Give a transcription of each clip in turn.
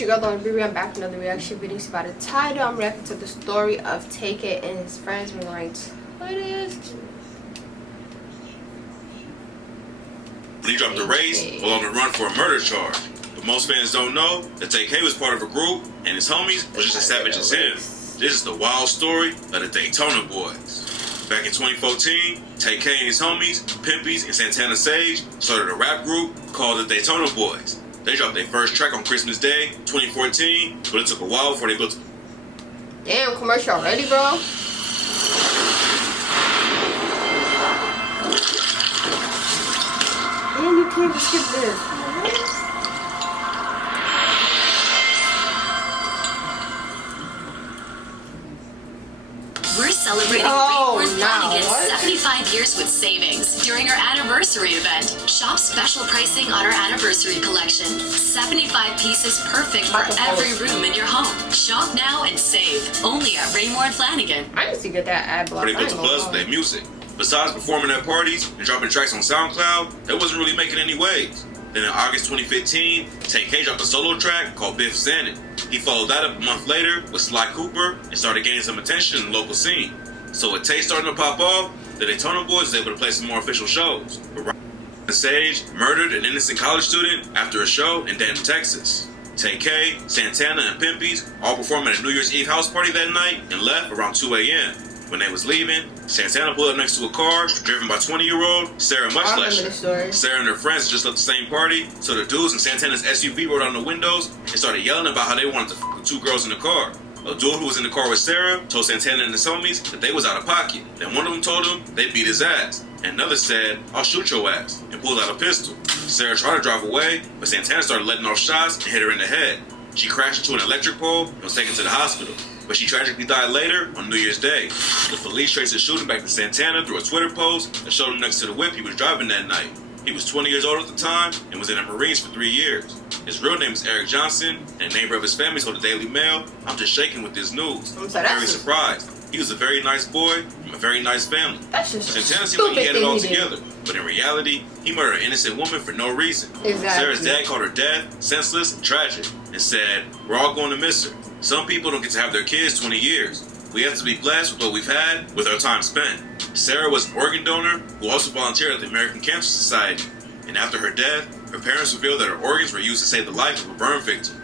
What you got on Robbery? I'm back with another reaction video. See by the title, I'm reacting to the story of Tay-K and his friends when wearing Twitters. He dropped the race while on the run for a murder charge. But most fans don't know that Tay-K was part of a group and his homies was just as savage as him. This is the wild story of the Daytona Boys. Back in 2014, Tay-K and his homies, Pimpies and Santana Sage, started a rap group called the Daytona Boys. They dropped their first track on Christmas Day, 2014, but it took a while before they built. Damn, commercial already, bro. Damn, you can't just skip this. We're celebrating Raymore Flanagan's 75 years with savings during our anniversary event. Shop special pricing on our anniversary collection. 75 pieces perfect for every room in your home. Shop now and save. Only at Raymore and Flanagan. I need to get that ad block. They built a buzz with their music. Besides performing at parties and dropping tracks on SoundCloud, that wasn't really making any waves. Then in August 2015, Tay-K dropped a solo track called Biff Zanit. He followed that up a month later with Sly Cooper and started gaining some attention in the local scene. So with Tay starting to pop off, the Daytona Boys was able to play some more official shows. But Robbery Sage murdered an innocent college student after a show in Denton, Texas. Tay-K, Santana, and Pimpies all performed at a New Year's Eve house party that night and left around 2 a.m. When they was leaving, Santana pulled up next to a car driven by 20-year-old Sarah Muchlesher. Sarah and her friends just left the same party, so the dudes in Santana's SUV rolled down the windows and started yelling about how they wanted to f the two girls in the car. A dude who was in the car with Sarah told Santana and his homies that they was out of pocket. Then one of them told him they beat his ass. And another said, "I'll shoot your ass," and pulled out a pistol. Sarah tried to drive away, but Santana started letting off shots and hit her in the head. She crashed into an electric pole and was taken to the hospital, but she tragically died later on New Year's Day. The police traced the shooting back to Santana through a Twitter post that showed him next to the whip he was driving that night. He was 20 years old at the time and was in the Marines for 3 years. His real name is Eric Johnson, and a neighbor of his family told the Daily Mail, "I'm just shaking with this news. I'm very surprised. He was a very nice boy from a very nice family." Santana seemed like he had it all together, but in reality, he murdered an innocent woman for no reason. Sarah's dad called her death, senseless, and tragic, and said, "We're all going to miss her. Some people don't get to have their kids 20 years. We have to be blessed with what we've had with our time spent." Sarah was an organ donor who also volunteered at the American Cancer Society, and after her death, her parents revealed that her organs were used to save the life of a burn victim.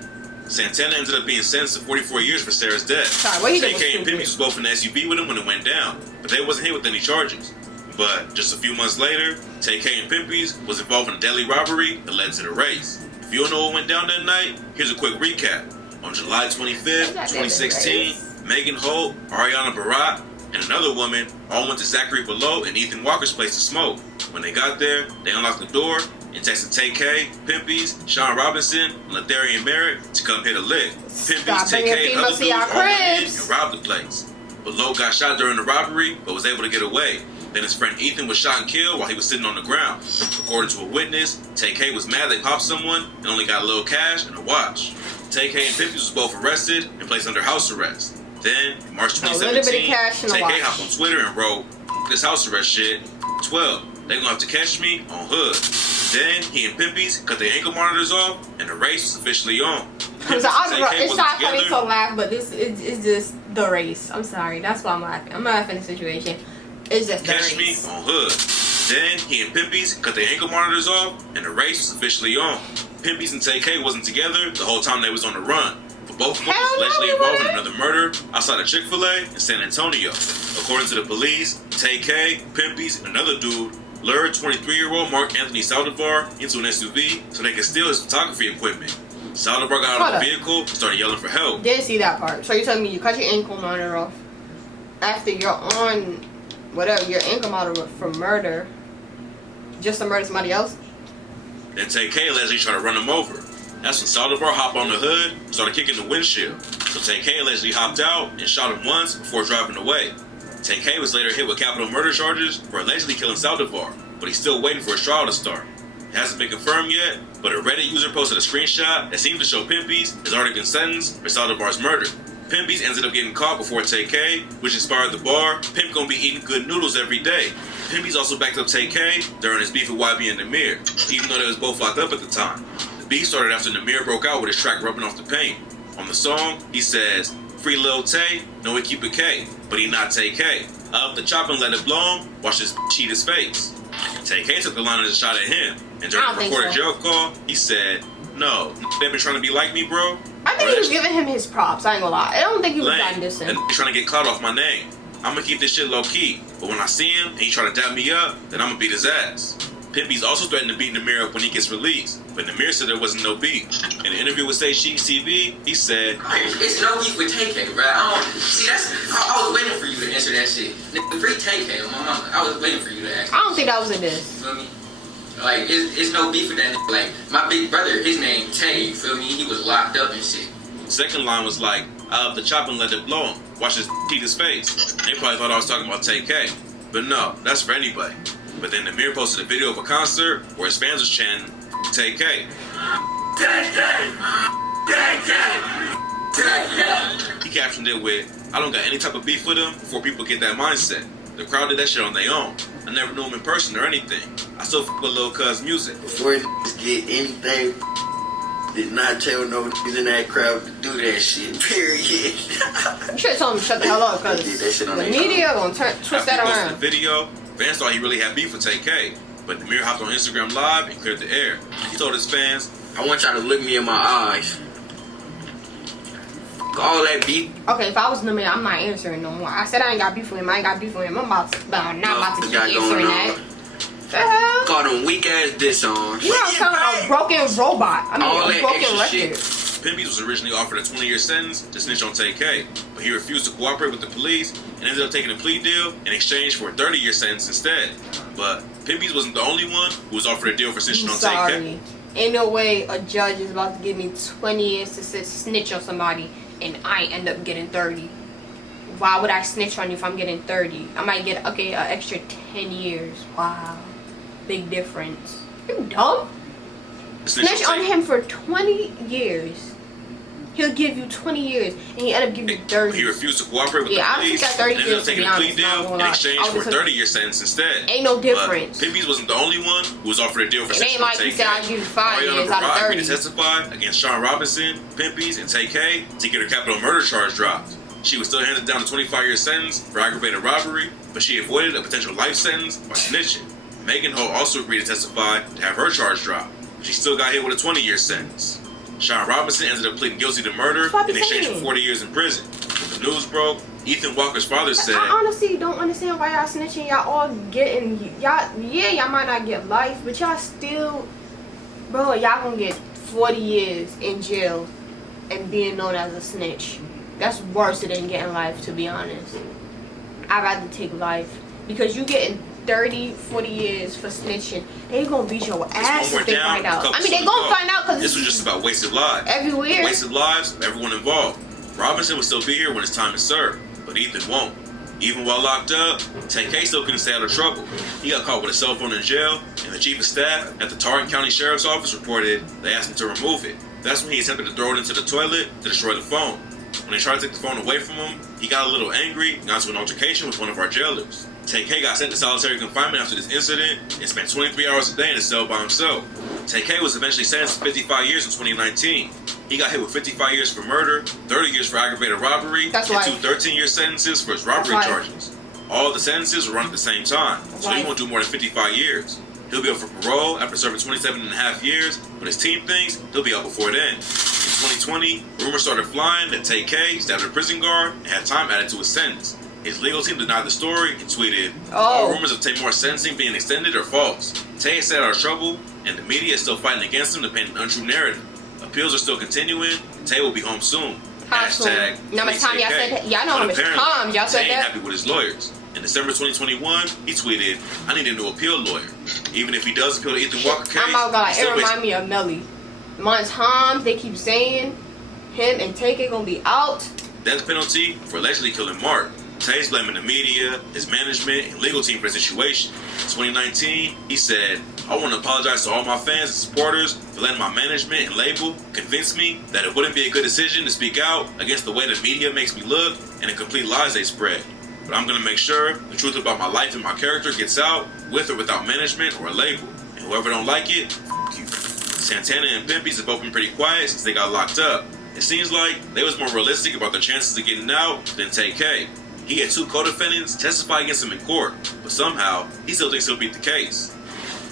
Santana ended up being sentenced to 44 years for Sarah's death. Tay-K and Pimpies was both in the SUV with him when it went down, but they wasn't hit with any charges. But just a few months later, Tay-K and Pimpies was involved in a deadly robbery that led to the race. If you don't know what went down that night, here's a quick recap. On July 25th, 2016, Megan Holt, Ariana Barat, and another woman all went to Zachary Below and Ethan Walker's place to smoke. When they got there, they unlocked the door and texted Tay-K, Pimpies, Sean Robinson, and Latharian Merritt to come hit a lick. Pimpies, Tay-K, and other dudes all went in and robbed the place. Below got shot during the robbery, but was able to get away. Then his friend Ethan was shot and killed while he was sitting on the ground. According to a witness, Tay-K was mad they popped someone and only got a little cash and a watch. Tay-K and Pimpies was both arrested and placed under house arrest. Then, in March 2017, Tay-K hopped on Twitter and wrote, "This house arrest shit, 12, they gonna have to catch me on Hood." Then, he and Pimpies cut their ankle monitors off and the race was officially on. It's not funny to laugh, but this is just the race. I'm sorry, that's why I'm laughing. I'm laughing at the situation. It's just the race. Catch me on Hood. Then, he and Pimpies cut their ankle monitors off and the race was officially on. Pimpies and Tay-K wasn't together the whole time they was on the run, but both of them was allegedly involved in another murder outside of Chick-fil-A in San Antonio. According to the police, Tay-K, Pimpies, and another dude lured 23-year-old Mark Anthony Saldivar into an SUV so they could steal his photography equipment. Saldivar got out of the vehicle and started yelling for help. Didn't see that part. So you're telling me you cut your ankle monitor off after you're on whatever your ankle monitor for murder, just to murder somebody else? Then Tay-K allegedly tried to run him over. That's when Saldivar hopped on the hood and started kicking the windshield. So Tay-K allegedly hopped out and shot him once before driving away. Tay-K was later hit with capital murder charges for allegedly killing Saldivar, but he's still waiting for his trial to start. It hasn't been confirmed yet, but a Reddit user posted a screenshot that seemed to show Pimpies has already been sentenced for Saldivar's murder. Pimpies ended up getting caught before Tay-K, which inspired the bar, "Pimp gonna be eating good noodles every day." Pimpies also backed up Tay-K during his beef with YB and Amir, even though they was both locked up at the time. The The beef started after Namir broke out with his track Rubbing Off the Paint. On the song, he says, "Free Lil Tay, know he keep a K, but he not Tay-K. Up the chop and let it blow him, watch this cheat his face." Tay-K took the line as a shot at him, and during the recorded jail call, he said, "No, they've been trying to be like me, bro." I think he was giving him his props, I ain't gonna lie. I don't think he was trying to diss him. And trying to get clout off my name. I'm gonna keep this shit low key, but when I see him and he try to dap me up, then I'm gonna beat his ass. Pimpy's also threatened to beat Namir up when he gets released, but Namir said there wasn't no beef. In an interview with Say Sheik TV, he said, "It's no beef with Tay-K, bro. I was waiting for you to answer that shit. Nigga, free Tay-K on my mama. I was waiting for you to ask." I don't think that was a diss. You feel me? Like, it's no beef with that nigga. Like, my big brother, his name Tay, you feel me? He was locked up and shit. The second line was like, "I up the chop and let it blow him. Watch this cheat his face." They probably thought I was talking about Tay-K, but no, that's for anybody. But then Namir posted a video of a concert where his fans was chanting Tay-K. Tay-K! Tay-K! Tay-K! He captioned it with, "I don't got any type of beef with him before people get that mindset. The crowd did that shit on their own. I never knew him in person or anything. I still f with Lil Cuz music." Before niggas get anything, did not tell no niggas in that crowd to do that shit. Period. You should have told him to shut the hell up, because the media gonna twist that around. After the video, fans thought he really had beef with Tay-K, but Namir hopped on Instagram Live and cleared the air. He told his fans, "I want y'all to look me in my eyes. All that beef." Okay, if I was Namir, I'm not answering no more. I said I ain't got beef with him. I ain't got beef with him. I'm not about to keep answering that. The hell? Call them weak ass diss songs. You know I'm talking about broken robot. I mean, all a broken record. Pimpy's was originally offered a 20-year sentence to snitch on Tay-K, but he refused to cooperate with the police and ended up taking a plea deal in exchange for a 30-year sentence instead. But Pimpy's wasn't the only one who was offered a deal for snitching on Tay-K. Ain't no way a judge is about to give me 20 years to snitch on somebody and I end up getting 30. Why would I snitch on you if I'm getting 30? I might get, an extra 10 years. Wow. Big difference. You dumb? Snitch on him for 20 years. He'll give you 20 years, and he ended up giving you 30. He refused to cooperate with the police, I 30 and ended up taking a plea deal in exchange for a 30-year sentence instead. Ain't no difference. But Pimpy's wasn't the only one who was offered a deal for snitching on Tay-K. It ain't like he said I'll give you 5 years out of 30. To testify against Sean Robinson, Pimpy's, and Tay-K to get her capital murder charge dropped. She was still handed down a 25-year sentence for aggravated robbery, but she avoided a potential life sentence by snitching. Megan Ho also agreed to testify to have her charge dropped. She still got hit with a 20-year sentence. Sean Robinson ended up pleading guilty to murder in exchange for 40 years in prison. When the news broke, Ethan Walker's father said, "I honestly don't understand why y'all snitching. Y'all all getting, y'all might not get life, but y'all still, bro, y'all gonna get 40 years in jail and being known as a snitch. That's worse than getting life, to be honest. I'd rather take life, because you getting 30, 40 years for snitching. They gonna beat your ass if they find out. I mean, they gonna find out, because this was just about wasted lives. Everywhere. Wasted lives of everyone involved. Robinson will still be here when his time is served, but Ethan won't. Even while locked up, Tay-K still couldn't stay out of trouble. He got caught with a cell phone in jail, and the chief of staff at the Tarrant County Sheriff's Office reported they asked him to remove it. That's when he attempted to throw it into the toilet to destroy the phone. When they tried to take the phone away from him, he got a little angry and got into an altercation with one of our jailers. Tay-K got sent to solitary confinement after this incident and spent 23 hours a day in a cell by himself. Tay-K was eventually sentenced to 55 years in 2019. He got hit with 55 years for murder, 30 years for aggravated robbery, and 2 13-year sentences for his robbery charges. All of the sentences were run at the same time, so he won't do more than 55 years. He'll be up for parole after serving 27 and a half years, but his team thinks he'll be out before then. In 2020, rumors started flying that Tay-K stabbed a prison guard and had time added to his sentence. His legal team denied the story and tweeted, "All rumors of Taymor's sentencing being extended are false. Tay is set out of trouble, and the media is still fighting against him to paint an untrue narrative. Appeals are still continuing. Tay will be home soon." Hashtag how much time y'all said that? Y'all know how much time y'all said that? Tay ain't happy with his lawyers. In December 2021, he tweeted, "I need a new appeal lawyer. Even if he does appeal the Ethan Walker case." I'm not gonna lie, it reminds me of Melly. My times they keep saying him and Tay-K gonna be out. Death penalty for allegedly killing Mark. Tay's blaming the media, his management, and legal team for the situation. In 2019, he said, "I want to apologize to all my fans and supporters for letting my management and label convince me that it wouldn't be a good decision to speak out against the way the media makes me look and the complete lies they spread. But I'm going to make sure the truth about my life and my character gets out with or without management or a label. And whoever don't like it, f*** you." Santana and Pimpy's have both been pretty quiet since they got locked up. It seems like they was more realistic about their chances of getting out than Tay-K. He had 2 co-defendants testify against him in court, but somehow he still thinks he'll beat the case.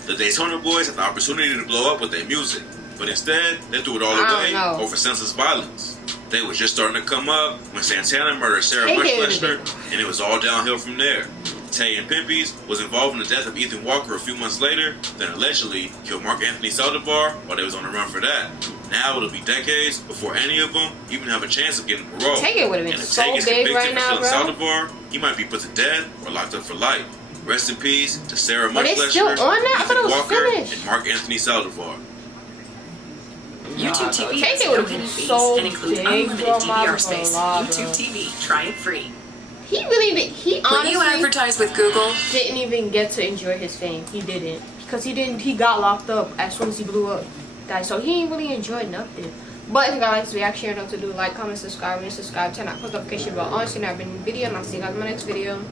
The Daytona Boys had the opportunity to blow up with their music, but instead they threw it all away over senseless violence. They was just starting to come up when Santana murdered Sarah Mushfletcher, and it was all downhill from there. Tay and Pimpy's was involved in the death of Ethan Walker a few months later, then allegedly killed Mark Anthony Saldivar while they was on the run for that. Now it'll be decades before any of them even have a chance of getting parole. Tay-K would have been so big right now, bro. Saldivar, he might be put to death or locked up for life. Rest in peace to Sarah But it's still Mushfletcher, on that? I thought it Ethan was Walker, finished. and Mark Anthony Saldivar. YouTube TV Tay-K has would no have been hidden fees so and includes big, unlimited bro, DVR space. bro. YouTube TV, try it free. He really did. He When you honestly advertise with Google, didn't even get to enjoy his fame. He didn't. Because he got locked up as soon as he blew up. Guys, so he ain't really enjoyed nothing. But if you guys like this reaction, you know what to do. Like, comment, subscribe, and subscribe. Turn on post notification bell on so you never miss a video. And I'll see you guys in my next video.